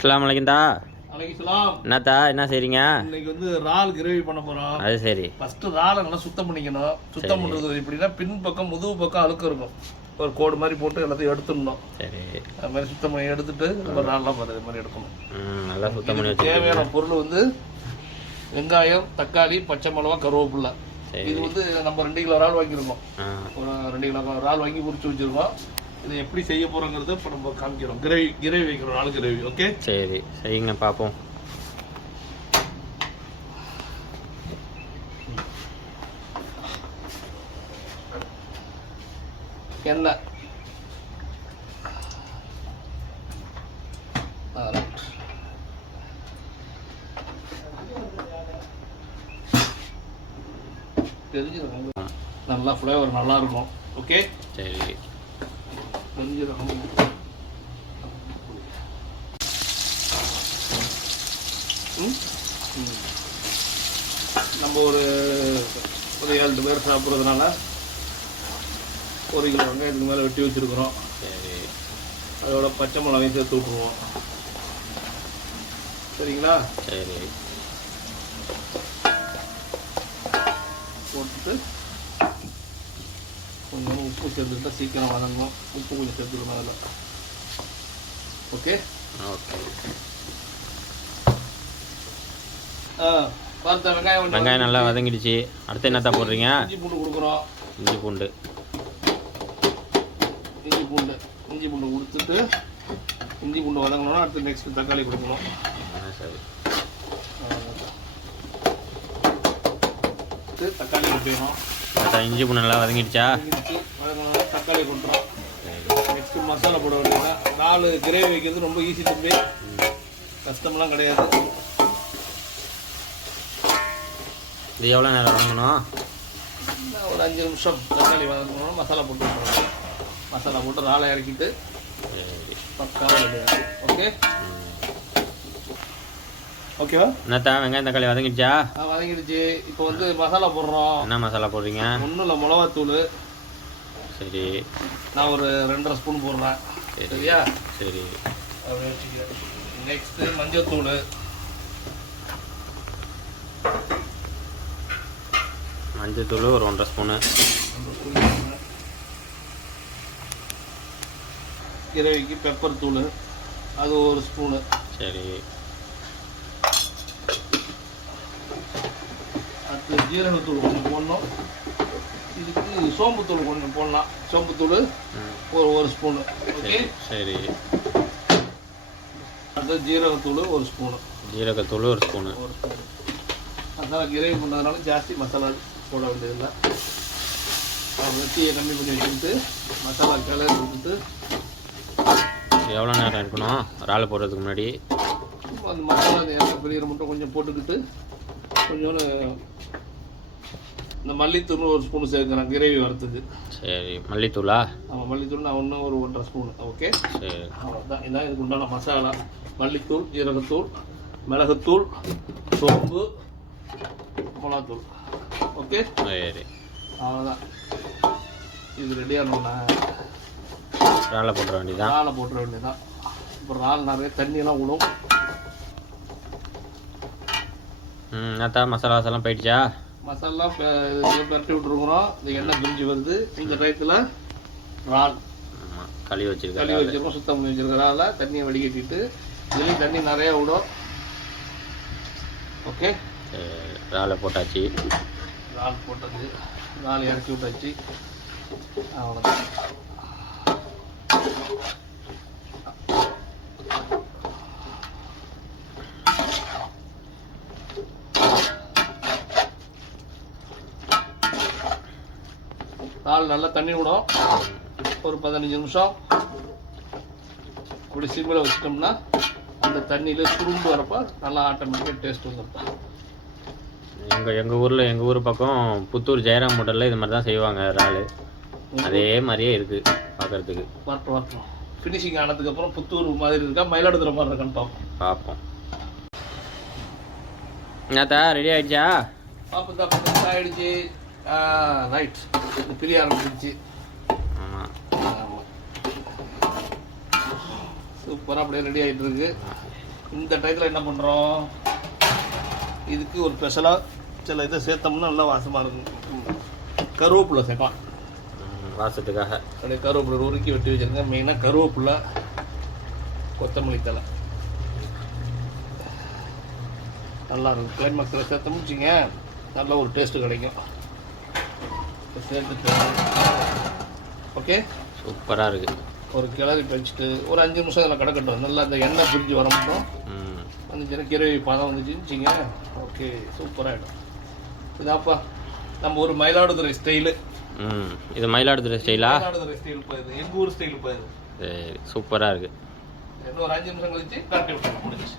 அஸ்லாம் அலைக்கலாம் என்னத்தா என்ன செய்றீங்க? இன்னைக்கு வந்து இறால் கிரேவி பண்ண போறோம். அது சரி. ஃபர்ஸ்ட் இறாலை நல்லா சுத்தம் பண்ணிக்கணும். சுத்தம் பண்றது எப்படின்னா பின் பக்கம் முதுகு பக்கம் அழுக்கு இருக்கும். ஒரு கோடு மாதிரி போட்டு எல்லாத்தையும் எடுத்துடணும். சரி. அது மாதிரி சுத்தம் பண்ணி எடுத்துட்டு ஒரு இறால்லாம் பாரு இது மாதிரி எடுக்கணும். நல்லா சுத்தம் பண்ணி தேவையான பொருள் வந்து வெங்காயம் தக்காளி பச்சை மிளகா கருவேப்பிலை. சரி. இது வந்து நம்ம ரெண்டு கிலோ இறால் வாங்கியிருக்கோம். ஒரு ரெண்டு கிலோ இறால் வாங்கி உரிச்சு வச்சிருக்கோம். இதை எப்படி செய்ய போறோங்கிறத இப்போ நம்ம காமிக்கிறோம். கிரேவி கிரேவி வைக்கிறோம் இறால் கிரேவி ஓகே சரி செய்யுங்க பார்ப்போம் எண்ணெய். நல்லா ஃப்ளேவர் நல்லா இருக்கும் ஓகே சரி. தெரிஞ்சிருக்கும் ம்? ம். நம்ம ஒரு ஒரு ஏழு பேர் சாப்பிட்றதுனால ஒரு கிலோ வெங்காயத்துக்கு மேலே வெட்டி வச்சுருக்குறோம் சரி அதோட பச்சை மிளகாயும் சேர்த்து விட்ருவோம் சரிங்களா சரி போட்டுட்டு உப்பு சேர்த்துக்கிட்டா சீக்கிரம் வதங்கணும் உப்பு கொஞ்சம் சேர்த்துக்கணும் அதில் ஓகே ஓகே ஆ பார்த்தா வெங்காயம் வெங்காயம் நல்லா வதங்கிடுச்சு அடுத்து என்னத்தா போடுறீங்க இஞ்சி பூண்டு கொடுக்குறோம் இஞ்சி பூண்டு இஞ்சி பூண்டு இஞ்சி பூண்டு கொடுத்துட்டு இஞ்சி பூண்டு வதங்கணும்னா அடுத்து நெக்ஸ்ட் தக்காளி கொடுக்கணும் சரி தக்காளி கொடுக்கணும் அத்தா இஞ்சி பூண்டு நல்லா வதங்கிடுச்சா? தக்காளி கொடுத்துரும் சரி நெக்ஸ்ட் மசாலா போட வேண்டியது நாலு கிரேவி வைக்கிறது ரொம்ப ஈஸி தம்பி. கஷ்டம்லாம் கிடையாது. இது எவ்வளோ நேரம் வதங்கணும்? ஒரு அஞ்சு நிமிஷம் தக்காளி வதங்கணும் மசாலா போட்டு விட்டுறணும். மசாலா போட்டு ராலை இறக்கிட்டு பக்காவாக ஓகே. ஓகேவா? என்னத்தா வெங்காயம் தக்காளி வதங்கிடுச்சா? வதங்கிடுச்சு. இப்போ வந்து மசாலா போடுறோம். என்ன மசாலா போடுறீங்க? ஒன்றும் இல்லை மிளகாத்தூள். சரி. நான் ஒரு ரெண்டரை ஸ்பூன் போடுறேன். சரி. சரியா? சரி. அப்படியே வச்சுக்க நெக்ஸ்ட்டு மஞ்சத்தூள். மஞ்சத்தூள் ஒரு ஒன்றரை ஸ்பூனு. கிரேவிக்கு பெப்பர் தூள். அது ஒரு ஸ்பூனு. சரி அடுத்து ஜீரகத்தூள் கொஞ்சம் போடணும். இதுக்கு சோம்புத்தூள் கொஞ்சம் போடலாம். சோம்புத்தூள் ஒரு ஒரு ஸ்பூனு ஓகே சரி சரி. அடுத்து ஜீரகத்தூள் ஒரு ஸ்பூனு ஜீரகத்தூள் ஒரு ஸ்பூனு ஒரு ஸ்பூனு மசாலா கிரேவி பண்ணதுனால ஜாஸ்தி மசாலா போட வேண்டியதில்லை. வெட்டியை கம்மி பண்ணி வச்சுக்கிட்டு மசாலா கிளறி விட்டுட்டு எவ்வளோ நேரம் இருக்கணும்? இறால் போடுறதுக்கு முன்னாடி. அந்த மசாலா எண்ணெய் பிரியிற மட்டும் கொஞ்சம் போட்டுக்கிட்டு கொஞ்சோண்டு இந்த மல்லித்தூள் ஒரு ஸ்பூன் சேர்க்குறேன் கிரேவி வரத்துக்கு சரி மல்லித்தூளா? ஆமாம் மல்லித்தூள் நான் ஒன்று ஒரு ஒன்றரை ஸ்பூன் ஓகே சரி. அவ்வளோதான் இதான் இதுக்கு உண்டான மசாலா. மல்லித்தூள் ஜீரகத்தூள் மிளகுத்தூள் சோம்பு மிளகாத்தூள். ஓகே சரி. அவ்வளோதான் இது ரெடியானோன்னா இறாலை போட்டுற வேண்டியதான் இறாலை போட்டுற வேண்டியதான் அப்புறம் இறால் நிறைய தண்ணியெல்லாம் விடும் ம் என்னத்தா மசாலா எல்லாம் போயிடுச்சா? மசாலா பரட்டி விட்டுருக்குறோம். இந்த எண்ணெய் பிரிஞ்சு வருது. இந்த டயத்தில் ஆமாம் கழுவி களி வச்சிருக்கேன் வச்சிருக்கோம் சுத்தம் பண்ணி வச்சிருக்கிறதால தண்ணியை வடிகட்டிட்டு இதுலேயும் தண்ணி நிறைய விடும். ஓகே? இறாலை போட்டாச்சு. இறால் போட்டது. இறால் இறக்கி விட்டாச்சு. அவ்வளோதான் இறால் நல்லா தண்ணி விடும் ஒரு பதினஞ்சு நிமிஷம். அப்படி சிம்மில் வச்சிட்டோம்னா அந்த தண்ணியில் சுருண்டு வரப்போ நல்லா ஆட்டோமேட்டிக்காக டேஸ்ட் வந்துடும் எங்கள் எங்கள் ஊரில் எங்கள் ஊர் பக்கம் புத்தூர் ஜெயராம் ஹோட்டலில் இது மாதிரி தான் செய்வாங்க இறால். அதே மாதிரியே இருக்குது பார்க்குறதுக்கு வரட்டும் வரட்டும். ஃபினிஷிங் ஆனதுக்கப்புறம் புத்தூர் மாதிரி இருக்கா? மயிலாடுதுறை மாதிரி இருக்கான்னு பார்ப்போம். பார்ப்போம். என்னத்தா ரெடி ஆயிடுச்சா? பார்ப்போம் தான் ஆயிடுச்சு. ரைட் பிரிய ஆரம்பிச்சிருச்சு. சூப்பராக அப்படியே ரெடி ஆகிட்டு இருக்கு. இந்த டயத்தில் என்ன பண்ணுறோம் இதுக்கு ஒரு ஸ்பெஷலாக சில இதை சேர்த்தோம்னா நல்லா வாசமாக இருக்கும். கருவேப்பிலை சேர்க்கலாம். வாசத்துக்காக. அப்படியே கருவேப்பிலை உருக்கி வெட்டி வச்சிருங்க. மெயினாக கருவேப்பிலை கொத்தமல்லி தலை நல்லா இருக்கும். கிளைமேக்ஸில் சேர்த்தோம்னு வச்சுங்க நல்ல ஒரு டேஸ்ட்டு கிடைக்கும். சேர்த்துட்டு ஓகே சூப்பராக இருக்குது ஒரு கிளறி வச்சுட்டு ஒரு அஞ்சு நிமிஷம் இதில் கிடக்கட்டும் நல்லா அந்த எண்ணெய் பிரிஞ்சு வர மட்டும். வந்துச்சுன்னா கிரவி பதம் வந்துச்சுன்னு ஓகே சூப்பராகிடும் இதாப்பா நம்ம ஒரு மயிலாடுதுறை ஸ்டைலு ம். இது மயிலாடுதுறை ஸ்டைலா மயிலாடுதுறை ஸ்டைல் போயிருது எங்கள் ஊர் ஸ்டைல் போயிருது சரி சூப்பராக இருக்குது இன்னும் ஒரு அஞ்சு நிமிஷம் கழிச்சு விட்டு முடிச்சு